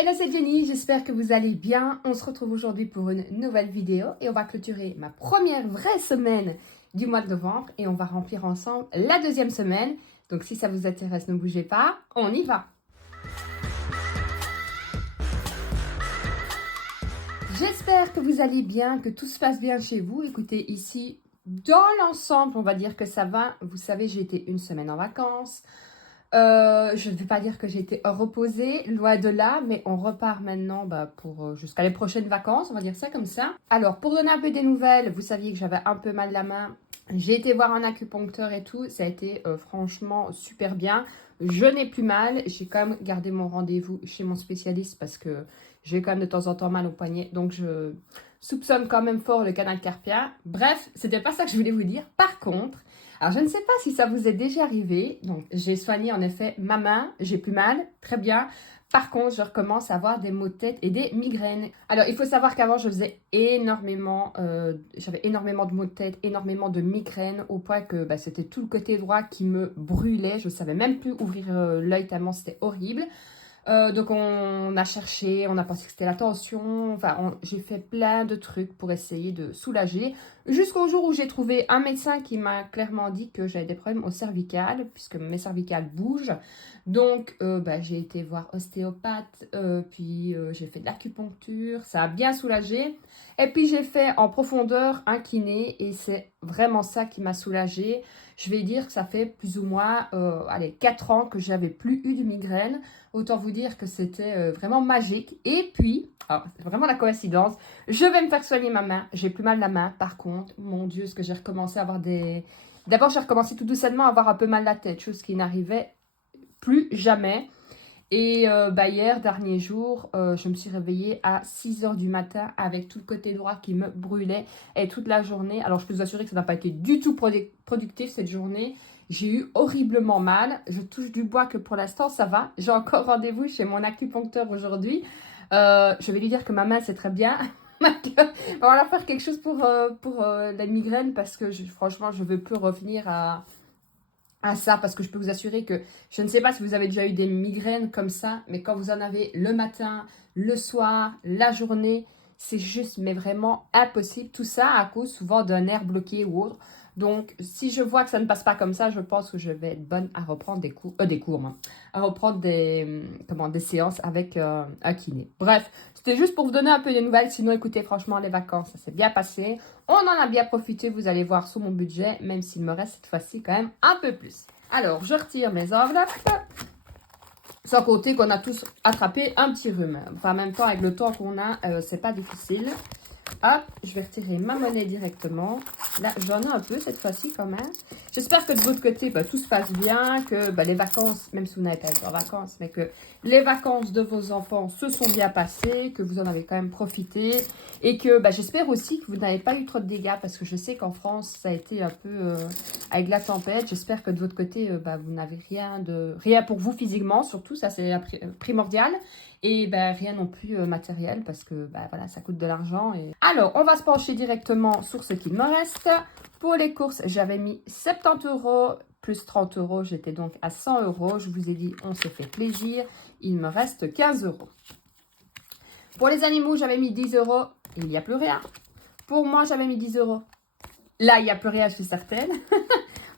Hello, c'est Jenny, j'espère que vous allez bien. On se retrouve aujourd'hui pour une nouvelle vidéo et on va clôturer ma première vraie semaine du mois de novembre et on va remplir ensemble la deuxième semaine. Donc si ça vous intéresse, ne bougez pas, on y va. J'espère que vous allez bien, que tout se passe bien chez vous. Écoutez, ici, dans l'ensemble, on va dire que ça va. Vous savez, j'ai été une semaine en vacances. Je ne vais pas dire que j'ai été reposée, loin de là, mais on repart maintenant pour jusqu'à les prochaines vacances, on va dire ça comme ça. Alors, pour donner un peu des nouvelles, vous saviez que j'avais un peu mal la main. J'ai été voir un acupuncteur et tout, ça a été franchement super bien. Je n'ai plus mal, j'ai quand même gardé mon rendez-vous chez mon spécialiste parce que j'ai quand même de temps en temps mal au poignet, donc je soupçonne quand même fort le canal carpien. Bref, c'était pas ça que je voulais vous dire. Par contre, alors, je ne sais pas si ça vous est déjà arrivé. Donc, j'ai soigné en effet ma main. J'ai plus mal. Très bien. Par contre, je recommence à avoir des maux de tête et des migraines. Alors, il faut savoir qu'avant, je faisais énormément, j'avais énormément de maux de tête, énormément de migraines, au point que c'était tout le côté droit qui me brûlait. Je ne savais même plus ouvrir l'œil tellement c'était horrible. Donc on a cherché, on a pensé que c'était la tension, enfin j'ai fait plein de trucs pour essayer de soulager, jusqu'au jour où j'ai trouvé un médecin qui m'a clairement dit que j'avais des problèmes au cervical, puisque mes cervicales bougent. Donc j'ai été voir ostéopathe, puis j'ai fait de l'acupuncture, ça a bien soulagé. Et puis j'ai fait en profondeur un kiné et c'est vraiment ça qui m'a soulagée. Je vais dire que ça fait plus ou moins 4 ans que j'avais plus eu de migraine. Autant vous dire que c'était vraiment magique. Et puis, c'est vraiment la coïncidence, je vais me faire soigner ma main. J'ai plus mal la main. Par contre, mon Dieu, ce que j'ai recommencé à avoir des... D'abord, j'ai recommencé tout doucement à avoir un peu mal la tête, chose qui n'arrivait plus jamais. Et hier, dernier jour, je me suis réveillée à 6 h du matin avec tout le côté droit qui me brûlait et toute la journée. Alors, je peux vous assurer que ça n'a pas été du tout productif cette journée. J'ai eu horriblement mal. Je touche du bois que pour l'instant, ça va. J'ai encore rendez-vous chez mon acupuncteur aujourd'hui. Je vais lui dire que ma main, c'est très bien. On va faire quelque chose pour la migraine parce que franchement, je ne veux plus revenir à ça, parce que je peux vous assurer que je ne sais pas si vous avez déjà eu des migraines comme ça, mais quand vous en avez le matin, le soir, la journée, c'est juste, mais vraiment impossible. Tout ça à cause souvent d'un nerf bloqué ou autre. Donc, si je vois que ça ne passe pas comme ça, je pense que je vais être bonne à reprendre des cours, moi, à reprendre des séances avec un kiné. Bref, c'était juste pour vous donner un peu de nouvelles. Sinon, écoutez, franchement, les vacances, ça s'est bien passé. On en a bien profité, vous allez voir, sur mon budget, même s'il me reste cette fois-ci quand même un peu plus. Alors, je retire mes enveloppes. Sans compter qu'on a tous attrapé un petit rhume. Enfin, en même temps, avec le temps qu'on a, c'est pas difficile. Hop, je vais retirer ma monnaie directement. Là, j'en ai un peu cette fois-ci quand même. J'espère que de votre côté, tout se passe bien, que les vacances, même si vous n'avez pas été en vacances, mais que les vacances de vos enfants se sont bien passées, que vous en avez quand même profité. Et que j'espère aussi que vous n'avez pas eu trop de dégâts, parce que je sais qu'en France, ça a été un peu avec la tempête. J'espère que de votre côté, vous n'avez rien pour vous physiquement, surtout, ça c'est primordial. Et rien non plus matériel parce que voilà, ça coûte de l'argent. Alors, on va se pencher directement sur ce qu'il me reste. Pour les courses, j'avais mis 70 € plus 30 €. J'étais donc à 100 €. Je vous ai dit, on se fait plaisir. Il me reste 15 €. Pour les animaux, j'avais mis 10 €. Il n'y a plus rien. Pour moi, j'avais mis 10 €. Là, il n'y a plus rien, je suis certaine.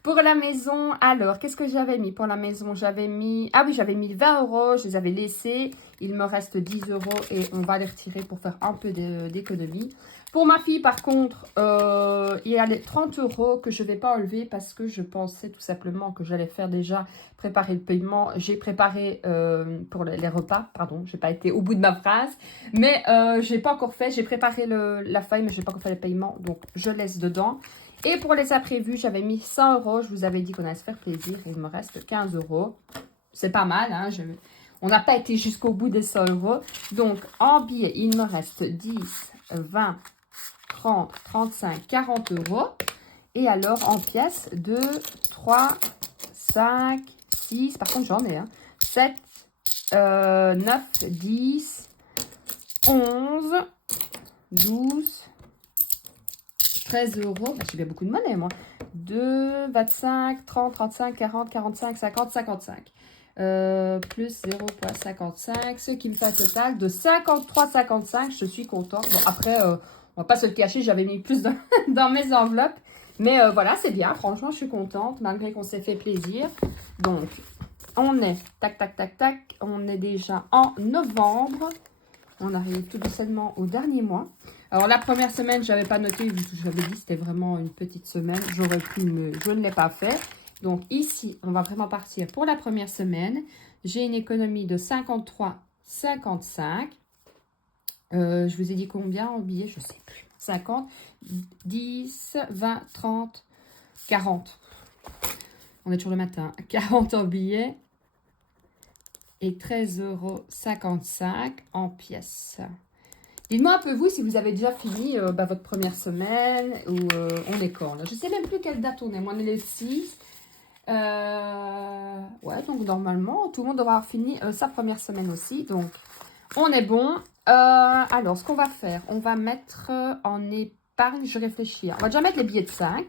Pour la maison, alors, qu'est-ce que j'avais mis pour la maison? J'avais mis 20 €, je les avais laissés. Il me reste 10 € et on va les retirer pour faire un peu d'économie. Pour ma fille, par contre, il y a les 30 € que je ne vais pas enlever parce que je pensais tout simplement que j'allais faire déjà préparer le paiement. J'ai préparé pour les repas, pardon, je n'ai pas été au bout de ma phrase, mais je n'ai pas encore fait. J'ai préparé la feuille, mais je n'ai pas encore fait le paiement, donc je laisse dedans. Et pour les imprévus, j'avais mis 100 €. Je vous avais dit qu'on allait se faire plaisir. Et il me reste 15 €. C'est pas mal, hein. On n'a pas été jusqu'au bout des 100 €. Donc, en billets, il me reste 10, 20, 30, 35, 40 €. Et alors, en pièces, 2, 3, 5, 6. Par contre, j'en ai, 7, 9, 10, 11, 12... 13 €, j'ai bien beaucoup de monnaie, moi. 2, 25, 30, 35, 40, 45, 50, 55. plus 0,55, ce qui me fait un total de 53,55. Je suis contente. Bon, après, on va pas se le cacher, j'avais mis plus dans mes enveloppes. Mais voilà, c'est bien. Franchement, je suis contente, malgré qu'on s'est fait plaisir. Donc, on est, tac, tac, tac, tac, on est déjà en novembre. On arrive tout doucement au dernier mois. Alors, la première semaine, je n'avais pas noté, vu que j'avais dit que c'était vraiment une petite semaine. J'aurais pu, mais je ne l'ai pas fait. Donc, ici, on va vraiment partir pour la première semaine. J'ai une économie de 53,55. Je vous ai dit combien en billets? Je ne sais plus. 50, 10, 20, 30, 40. On est toujours le matin. 40 en billets. Et 13,55 € en pièces. Dites-moi un peu vous si vous avez déjà fini votre première semaine ou on est quand là. Je ne sais même plus quelle date on est. Moi, on est le 6. Ouais, donc normalement, tout le monde devra avoir fini sa première semaine aussi. Donc, on est bon. Alors, ce qu'on va faire, on va mettre en épargne, je réfléchis. On va déjà mettre les billets de 5.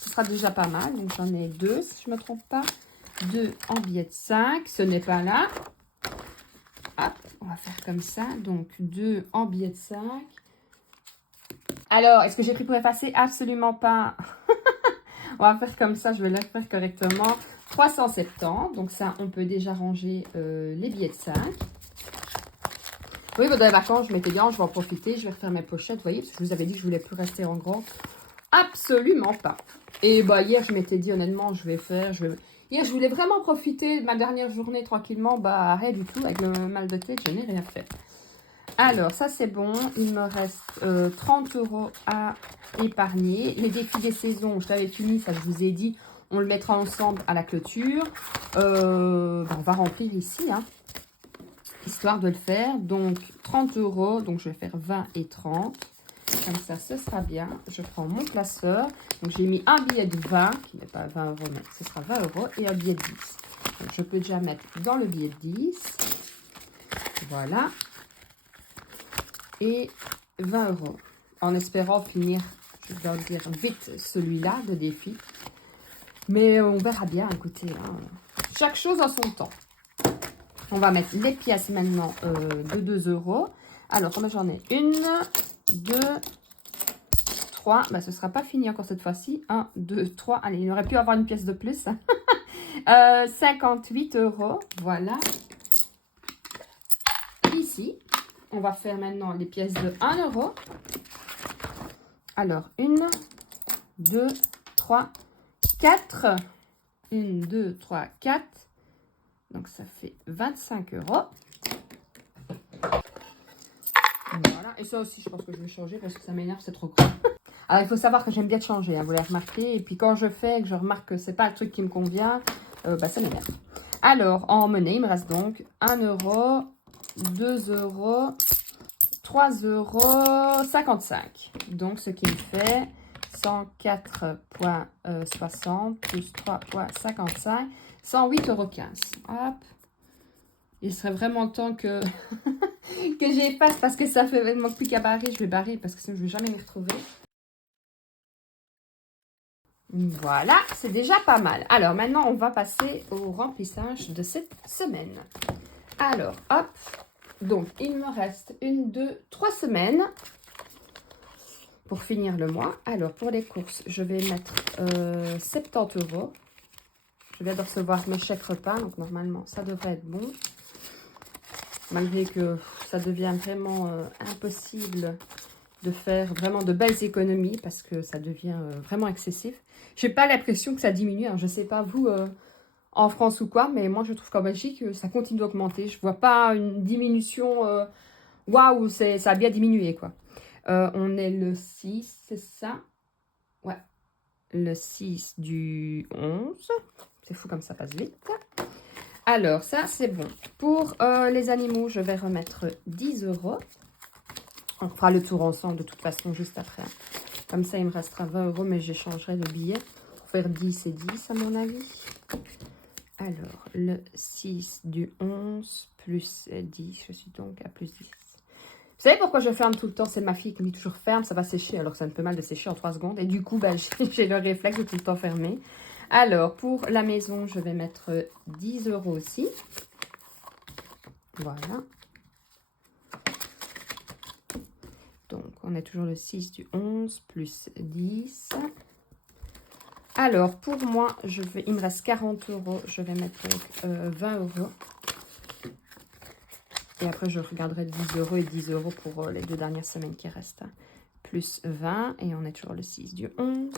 Ce sera déjà pas mal. Donc, j'en ai 2, si je ne me trompe pas. 2 en billets de 5. Ce n'est pas là. Hop, on va faire comme ça. Donc, 2 en billets de 5. Alors, est-ce que j'ai pris pour effacer? Absolument pas. On va faire comme ça, je vais le faire correctement. 370. Donc, ça, on peut déjà ranger les billets de 5. Oui, pendant les vacances, je m'étais dit, je vais en profiter. Je vais refaire mes pochettes, vous voyez, parce que je vous avais dit que je ne voulais plus rester en grand. Absolument pas. Et bah, hier, je m'étais dit, honnêtement, Hier, je voulais vraiment profiter de ma dernière journée tranquillement. Bah, rien du tout. Avec le mal de tête, je n'ai rien fait. Alors, ça, c'est bon. Il me reste 30 € à épargner. Les défis des saisons, je l'avais fini, ça, je vous ai dit. On le mettra ensemble à la clôture. On va remplir ici, hein, histoire de le faire. Donc, 30 €. Donc, je vais faire 20 et 30. Comme ça, ce sera bien. Je prends mon placeur. Donc, j'ai mis un billet de 20, qui n'est pas 20 €, mais ce sera 20 €, et un billet de 10. Donc, je peux déjà mettre dans le billet de 10. Voilà. Et 20 €. En espérant finir, je dois dire vite, celui-là de défi. Mais on verra bien, écoutez. Hein. Chaque chose en son temps. On va mettre les pièces maintenant de 2 €. Alors, combien j'en ai? 1, 2, 3. Bah, ce ne sera pas fini encore cette fois-ci. 1, 2, 3. Allez, il aurait pu avoir une pièce de plus. 58 €. Voilà. Ici, on va faire maintenant les pièces de 1 €. Alors, 1, 2, 3, 4. 1, 2, 3, 4. Donc, ça fait 25 €. Voilà. Et ça aussi, je pense que je vais changer parce que ça m'énerve, c'est trop gros. Alors, il faut savoir que j'aime bien changer, hein, vous l'avez remarqué. Et puis, quand je fais et que je remarque que c'est pas le truc qui me convient, ça m'énerve. Alors, en monnaie, il me reste donc 1 €, 2 €, 3,55 €. Donc, ce qui me fait 104,60 plus 3,55, 108,15 €. Hop. Il serait vraiment temps que, que j'efface parce que ça fait vraiment plus qu'à barrer. Je vais barrer parce que sinon je ne vais jamais m'y retrouver. Voilà, c'est déjà pas mal. Alors, maintenant, on va passer au remplissage de cette semaine. Alors, hop. Donc, il me reste 1, 2, 3 semaines pour finir le mois. Alors, pour les courses, je vais mettre 70 €. Je viens de recevoir mes chèques repas, donc normalement, ça devrait être bon. Malgré que ça devient vraiment impossible de faire vraiment de belles économies parce que ça devient vraiment excessif. Je n'ai pas l'impression que ça diminue. Hein. Je ne sais pas vous en France ou quoi, mais moi je trouve qu'en Belgique ça continue d'augmenter. Je ne vois pas une diminution. Waouh, ça a bien diminué quoi. On est le 6, c'est ça? Ouais, le 6 du 11. C'est fou comme ça passe vite. Alors, ça, c'est bon. Pour les animaux, je vais remettre 10 €. On fera le tour ensemble de toute façon juste après. Comme ça, il me restera 20 €, mais j'échangerai le billet pour faire 10 et 10 à mon avis. Alors, le 6 du 11 plus 10, je suis donc à plus 10. Vous savez pourquoi je ferme tout le temps? C'est ma fille qui me dit toujours ferme, ça va sécher, alors que ça me fait mal de sécher en 3 secondes. Et du coup, j'ai le réflexe de tout le temps fermer. Alors, pour la maison, je vais mettre 10 € aussi. Voilà. Donc, on est toujours le 6 du 11 plus 10. Alors, pour moi, il me reste 40 €. Je vais mettre donc 20 €. Et après, je regarderai 10 € et 10 € pour les 2 dernières semaines qui restent. Plus 20. Et on est toujours le 6 du 11.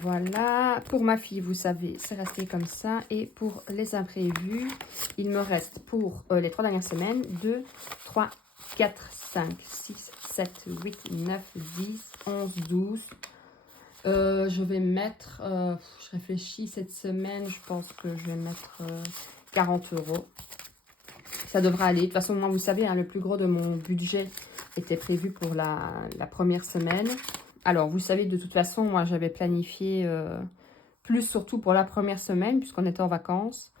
Voilà. Pour ma fille, vous savez, c'est resté comme ça. Et pour les imprévus, il me reste pour les 3 dernières semaines 2, 3, 4, 5, 6, 7, 8, 9, 10, 11, 12. Je vais mettre, je réfléchis cette semaine, je pense que je vais mettre 40 €. Ça devra aller. De toute façon, moi, vous savez, hein, le plus gros de mon budget était prévu pour la première semaine. Alors, vous savez, de toute façon, moi, j'avais planifié plus surtout pour la première semaine, puisqu'on était en vacances.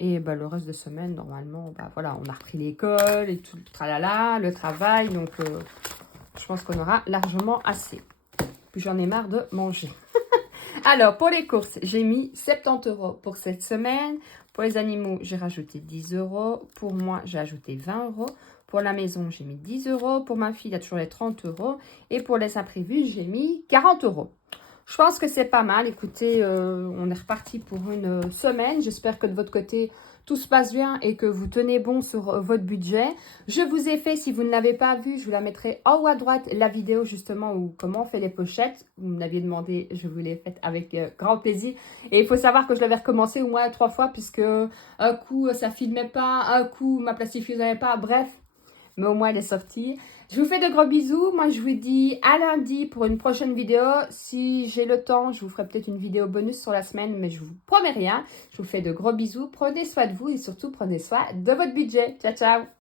Et bah, le reste de semaine, normalement, bah, voilà, on a repris l'école et tout, tralala, le travail. Donc, je pense qu'on aura largement assez. Puis j'en ai marre de manger. Alors, pour les courses, j'ai mis 70 € pour cette semaine. Pour les animaux, j'ai rajouté 10 €. Pour moi, j'ai ajouté 20 €. Pour la maison, j'ai mis 10 €. Pour ma fille, il y a toujours les 30 €. Et pour les imprévus, j'ai mis 40 €. Je pense que c'est pas mal. Écoutez, on est reparti pour une semaine. J'espère que de votre côté, tout se passe bien et que vous tenez bon sur votre budget. Je vous ai fait, si vous ne l'avez pas vu, je vous la mettrai en haut à droite, la vidéo justement où comment on fait les pochettes. Vous me l'aviez demandé, je vous l'ai faite avec grand plaisir. Et il faut savoir que je l'avais recommencé au moins 3 fois puisque un coup, ça filmait pas, un coup, ma plastifieuse n'avait pas, bref. Mais au moins, elle est sortie. Je vous fais de gros bisous. Moi, je vous dis à lundi pour une prochaine vidéo. Si j'ai le temps, je vous ferai peut-être une vidéo bonus sur la semaine, mais je vous promets rien. Je vous fais de gros bisous. Prenez soin de vous et surtout, prenez soin de votre budget. Ciao, ciao!